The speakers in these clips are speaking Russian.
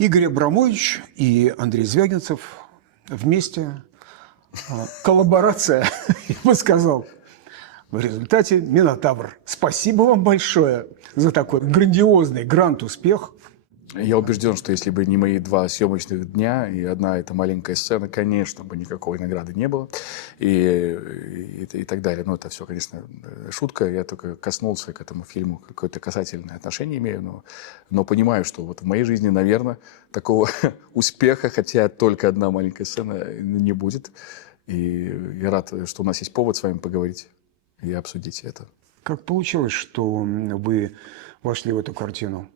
Игорь Абрамович и Андрей Звягинцев вместе. Коллаборация, я бы сказал. В результате «Минотавр». Спасибо вам большое за такой грандиозный гранд-успех. Я убежден, что если бы не мои 2 съемочных дня и одна эта маленькая сцена, конечно, бы никакой награды не было и так далее. Но это все, конечно, шутка. Я только коснулся к этому фильму, какое-то касательное отношение имею, но понимаю, что вот в моей жизни, наверное, такого успеха, хотя только одна маленькая сцена, не будет. И я рад, что у нас есть повод с вами поговорить и обсудить это. Как получилось, что вы вошли в эту картину?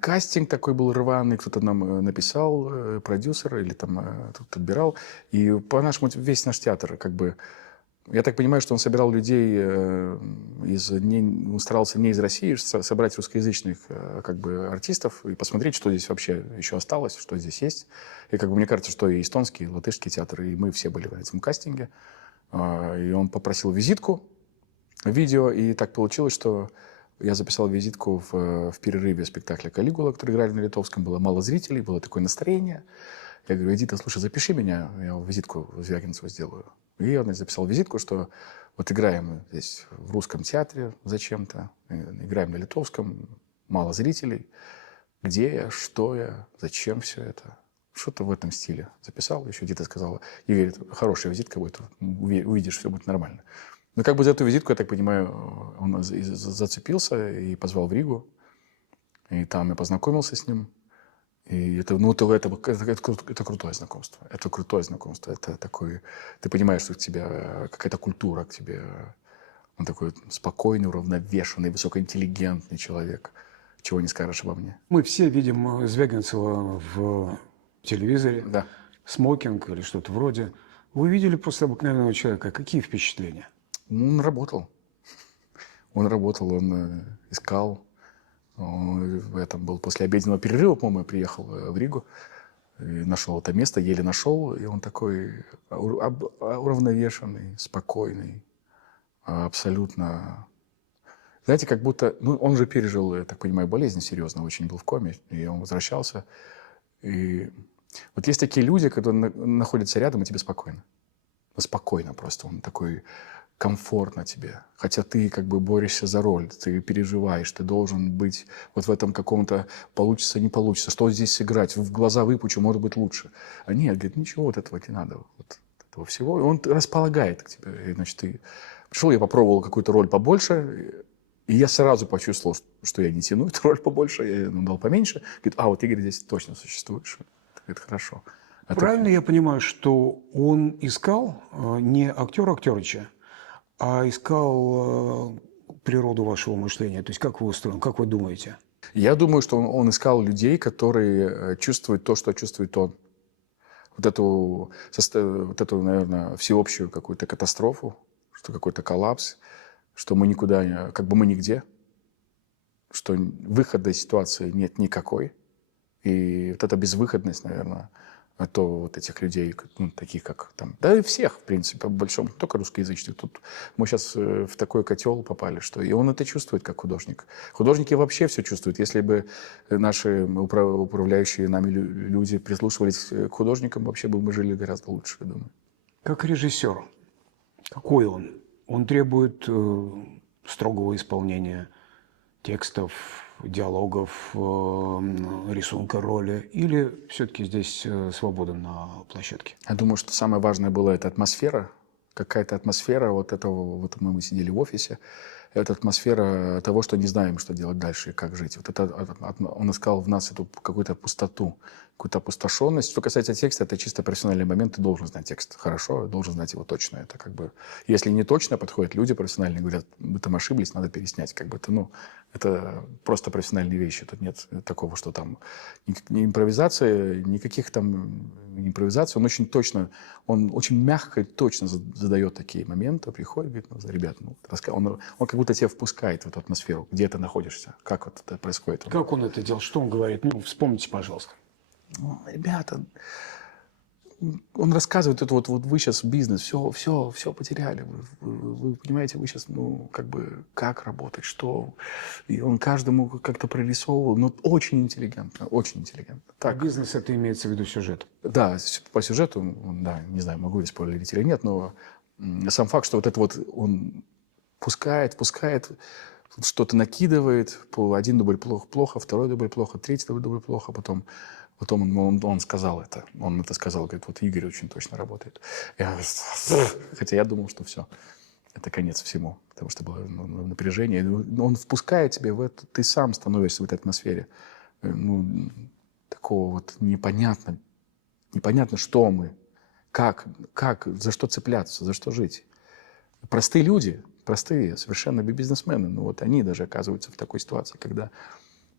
Кастинг такой был рваный, кто-то нам написал, продюсер или там тут отбирал. И по-нашему весь наш театр, как бы, я так понимаю, что он собирал людей он старался не из России, собрать русскоязычных как бы артистов и посмотреть, что здесь вообще еще осталось, что здесь есть. И как бы мне кажется, что и эстонский, и латышский театр, и мы все были в этом кастинге. И он попросил визитку, видео, и так получилось, что я записал визитку в перерыве спектакля «Калигула», который играли на литовском. Было мало зрителей, было такое настроение. Я говорю: Эдита, слушай, запиши меня, я визитку Звягинцеву сделаю. И он записал визитку, что вот играем здесь в русском театре зачем-то, играем на литовском, мало зрителей. Где я, что я, зачем все это? Что-то в этом стиле записал. Еще Эдита сказала: Игорь, хорошая визитка будет, увидишь, все будет нормально. Ну, как бы за эту визитку, я так понимаю, он зацепился и позвал в Ригу. И там я познакомился с ним. И это крутое знакомство. Это крутое знакомство. Это такой... Ты понимаешь, что у тебя какая-то культура к тебе. Он такой спокойный, уравновешенный, высокоинтеллигентный человек. Чего не скажешь обо мне. Мы все видим Звягинцева в телевизоре. Да. Смокинг или что-то вроде. Вы видели просто обыкновенного человека. Какие впечатления? Он работал. Он искал. В этом был после обеденного перерыва, по-моему, я приехал в Ригу. И нашел это место, еле нашел. И он такой уравновешенный, спокойный, абсолютно... Знаете, как будто... Ну, он же пережил, я так понимаю, болезнь серьезно, очень был в коме. И он возвращался. И вот есть такие люди, которые находятся рядом, и тебе спокойно. Спокойно просто. Он такой... комфортно тебе. Хотя ты как бы борешься за роль, ты переживаешь, ты должен быть вот в этом каком-то получится, не получится, что здесь сыграть, в глаза выпучу, может быть лучше. А нет, говорит, ничего вот этого не надо, вот этого всего. И он располагает к тебе. И, значит, ты пришел, я попробовал какую-то роль побольше, и я сразу почувствовал, что я не тяну эту роль побольше, я ему дал поменьше. Говорит, вот Игорь здесь точно существуешь. Это хорошо. Правильно я понимаю, что он искал не актера Актерыча, а искал природу вашего мышления? То есть как вы устроены, как вы думаете? Я думаю, что он искал людей, которые чувствуют то, что чувствует он. Вот эту, наверное, всеобщую какую-то катастрофу, что какой-то коллапс, что мы никуда, как бы мы нигде, что выхода из ситуации нет никакой. И вот эта безвыходность, наверное, то вот этих людей, ну, таких как там, да и всех, в принципе, по большому, не только русскоязычных. Тут мы сейчас в такой котел попали, что и он это чувствует как художник. Художники вообще все чувствуют. Если бы наши управляющие нами люди прислушивались к художникам, вообще бы мы жили гораздо лучше, я думаю. Как режиссер, какой он? Он требует строгого исполнения текстов, диалогов, рисунка роли, или все-таки здесь свобода на площадке? Я думаю, что самое важное было это атмосфера, какая-то атмосфера вот этого, вот мы сидели в офисе, это атмосфера того, что не знаем, что делать дальше и как жить. Вот это, он искал в нас эту какую-то пустоту, какую-то опустошенность. Что касается текста, это чисто профессиональный момент, ты должен знать текст хорошо, должен знать его точно. Это как бы, если не точно подходят люди профессиональные, говорят, мы там ошиблись, надо переснять. Как бы это просто профессиональные вещи. Тут нет такого, что там ни импровизации, никаких там импровизаций. Он очень точно, он очень мягко и точно задает такие моменты, приходит, говорит, ребят, он как будто тебя впускает в эту атмосферу, где ты находишься, как вот это происходит. Как он это делал? Что он говорит? Вспомните, пожалуйста. Ребята, он рассказывает это вот вы сейчас бизнес, все потеряли. Вы понимаете, вы сейчас, ну, как бы, как работать, что. И он каждому как-то прорисовывал, но очень интеллигентно, очень интеллигентно. А Так, бизнес это имеется в виду сюжет. да, по сюжету, да, не знаю, могу ли спойлерить или нет, но сам факт, что вот это вот он пускает, что-то накидывает, один дубль плохо, второй дубль плохо, третий дубль плохо, потом он сказал это. Он это сказал, говорит, вот Игорь очень точно работает. Хотя я думал, что все, это конец всему, потому что было напряжение. Он впускает тебя в это, ты сам становишься в этой атмосфере. Ну, такого вот непонятно, что мы, как, за что цепляться, за что жить. Простые люди, простые, совершенно бизнесмены, но вот они даже оказываются в такой ситуации, когда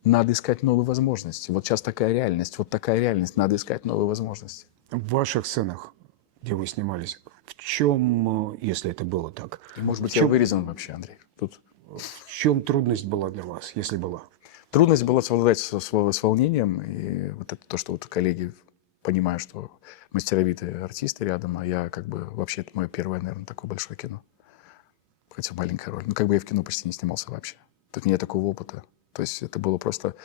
надо искать новые возможности. Вот сейчас такая реальность, надо искать новые возможности. В ваших сценах, где вы снимались, в чем, если это было так, И, может быть, в чем, я вырезан вообще, Андрей. Тут в чем трудность была для вас, если была? трудность была совладать с волнением, и вот это то, что вот коллеги понимают, что мастеровитые артисты рядом, а я как бы вообще это мое первое, наверное, такое большое кино. Хотя маленькая роль. Ну, как бы я в кино почти не снимался вообще. Тут нет такого опыта. То есть это было просто...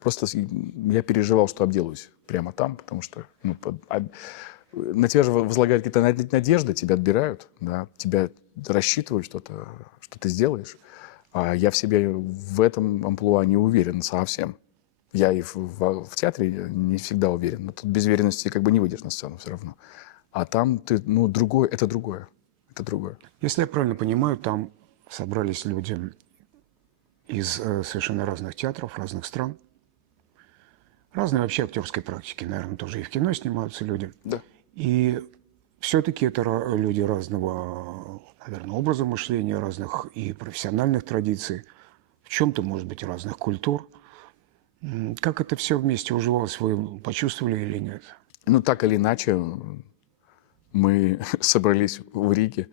Просто я переживал, что обделаюсь прямо там, потому что на тебя же возлагают какие-то надежды, тебя отбирают, да, тебя рассчитывают что-то, что ты сделаешь. А я в себе в этом амплуа не уверен совсем. Я и в театре не всегда уверен, но тут без уверенности как бы не выйдешь на сцену все равно. А там ты, ну, другое, это другое. Это другое. Если я правильно понимаю, там собрались люди из совершенно разных театров, разных стран, разной вообще актерской практики, наверное, тоже и в кино снимаются люди. Да. И все-таки это люди разного, наверное, образа мышления, разных и профессиональных традиций, в чем-то, может быть, разных культур. Как это все вместе уживалось, вы почувствовали или нет? Ну, так или иначе, мы собрались в Риге,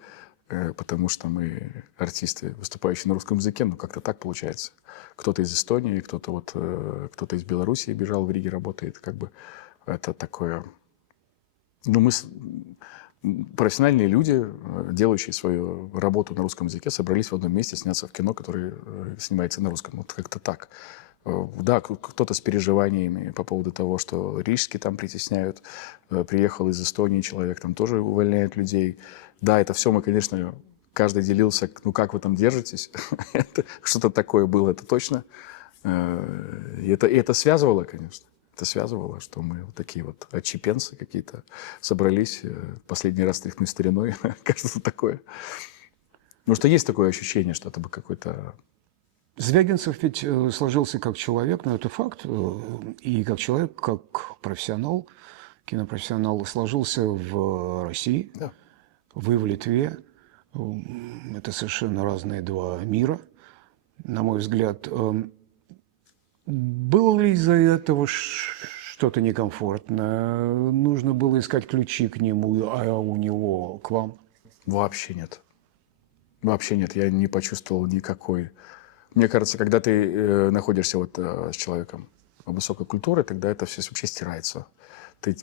потому что мы артисты, выступающие на русском языке, ну, как-то так получается. Кто-то из Эстонии, кто-то из Белоруссии бежал в Риге, работает, как бы это такое... Ну, мы профессиональные люди, делающие свою работу на русском языке, собрались в одном месте сняться в кино, которое снимается на русском. Вот как-то так. Да, кто-то с переживаниями по поводу того, что рижский там притесняют. Приехал из Эстонии человек, там тоже увольняют людей. Да, это все мы, конечно, каждый делился, ну как вы там держитесь. Что-то такое было, это точно. И это связывало, конечно. Это связывало, что мы вот такие вот отщепенцы какие-то собрались последний раз стряхнуть стариной. Кажется, такое. Потому что есть такое ощущение, что это бы какой-то... Звягинцев ведь сложился как человек, но это факт, и как человек, как профессионал, кинопрофессионал, сложился в России, Да. вы в Литве. Это совершенно разные два мира, на мой взгляд. Было ли из-за этого что-то некомфортно? Нужно было искать ключи к нему, а у него к вам? Вообще нет. Вообще нет. Я не почувствовал никакой... Мне кажется, когда ты находишься вот с человеком высокой культуры, тогда это все вообще стирается.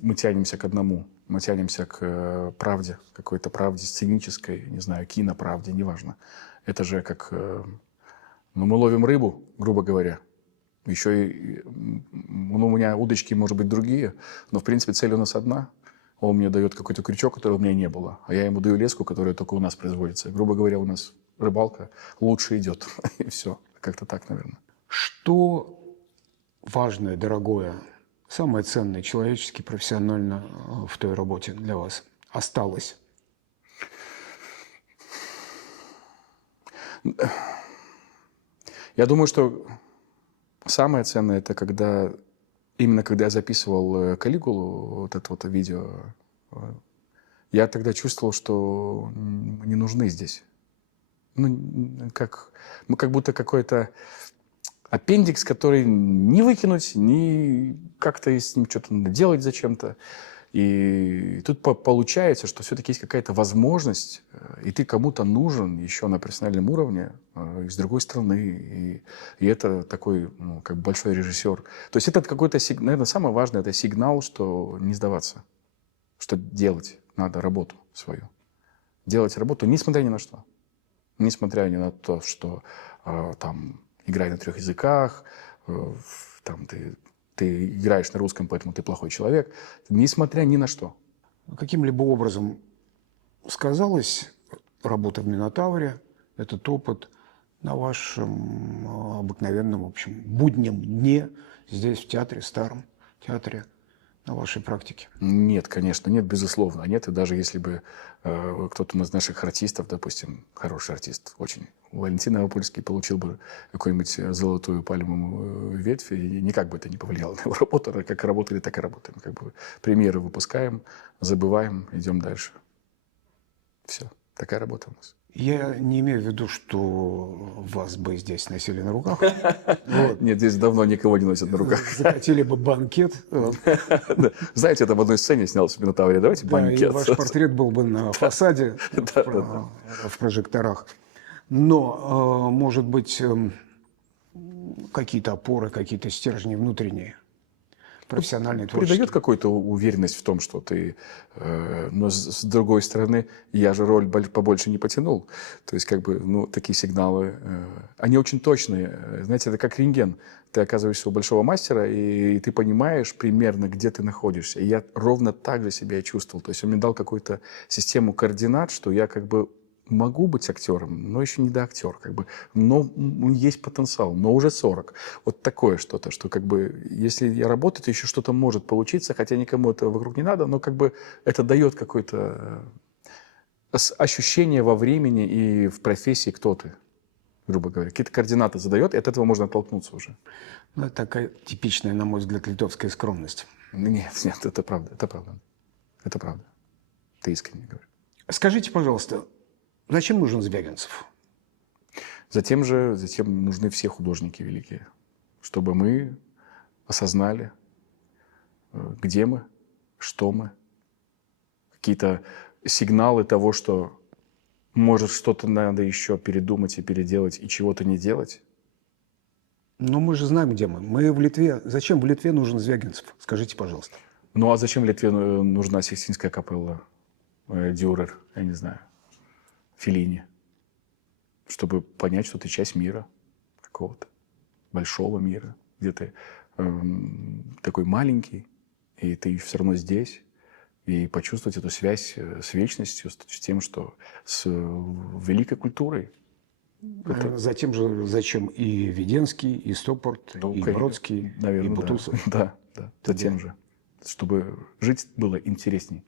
Мы тянемся к одному. Мы тянемся к правде, какой-то правде сценической, не знаю, киноправде, неважно. Это же как... Ну, мы ловим рыбу, грубо говоря. Еще и... Ну, у меня удочки, может быть, другие, но, в принципе, цель у нас одна. Он мне дает какой-то крючок, которого у меня не было, а я ему даю леску, которая только у нас производится. Грубо говоря, у нас рыбалка лучше идет. И все. Как-то так, наверное. Что важное, дорогое, самое ценное человечески, профессионально в той работе для вас осталось? Я думаю, что самое ценное, это именно когда я записывал «Калигулу», вот это вот видео, я тогда чувствовал, что мы не нужны здесь. Мы как будто какой-то аппендикс, который не выкинуть, ни как-то с ним что-то делать зачем-то. И тут получается, что все-таки есть какая-то возможность, и ты кому-то нужен еще на профессиональном уровне, с другой стороны. И это такой, ну, как бы большой режиссер. То есть это какой-то, наверное, самое важное, это сигнал, что не сдаваться, что делать надо работу свою. Делать работу, несмотря ни на что. Несмотря ни на то, что там играй на 3 языках, там ты играешь на русском, поэтому ты плохой человек. Несмотря ни на что. Каким-либо образом сказалась работа в Минотавре, этот опыт на вашем обыкновенном, в общем, буднем дне здесь, в театре, старом театре, на вашей практике? Нет, конечно, нет, безусловно. Нет, и даже если бы кто-то из наших артистов, допустим, хороший артист, очень, Валентин Новопольский получил бы какую-нибудь золотую пальмовую ветвь, и никак бы это не повлияло на его работу. Как работали, так и работаем. Как бы премьеры выпускаем, забываем, идем дальше. Все, такая работа у нас. Я не имею в виду, что вас бы здесь носили на руках. Вот. Нет, здесь давно никого не носят на руках. Закатили бы банкет. Да. Знаете, я там в одной сцене снялся в Минотавре. Давайте Да, и банкет. ваш портрет был бы на фасаде в прожекторах. Но, может быть, какие-то опоры, какие-то стержни внутренние, профессиональные, творческие. Придает какую-то уверенность в том, что ты... но с другой стороны, я же роль побольше не потянул. То есть, как бы, ну, такие сигналы, они очень точные. Знаете, это как рентген. Ты оказываешься у большого мастера, и ты понимаешь примерно, где ты находишься. И я ровно так же себя и чувствовал. То есть он мне дал какую-то систему координат, что я как бы могу быть актером, но еще не до актер, как бы, но есть потенциал, но уже 40. Вот такое что-то, что как бы, если я работаю, то еще что-то может получиться, хотя никому это вокруг не надо, но как бы это дает какое-то ощущение во времени и в профессии, кто ты, грубо говоря. Какие-то координаты задает, и от этого можно оттолкнуться уже. Ну, это такая типичная, на мой взгляд, литовская скромность. Нет, это правда, это правда. Это правда. Ты искренне говоришь. Скажите, пожалуйста, зачем нужен Звягинцев? Затем нужны все художники великие, чтобы мы осознали, где мы, что мы, какие-то сигналы того, что может что-то надо еще передумать и переделать, и чего-то не делать. Но мы же знаем, где мы. Мы в Литве. Зачем в Литве нужен Звягинцев? Скажите, пожалуйста. Ну а зачем в Литве нужна Сикстинская капелла, Дюрер, я не знаю, Феллини? Чтобы понять, что ты часть мира какого-то, большого мира, где ты такой маленький, и ты все равно здесь, и почувствовать эту связь с вечностью, с тем, что с великой культурой. Это... Затем же, зачем и Веденский, и Стоппорт, Ну, и Бродский, наверное, и Бутусов. Да. Затем же. Чтобы жить было интересней.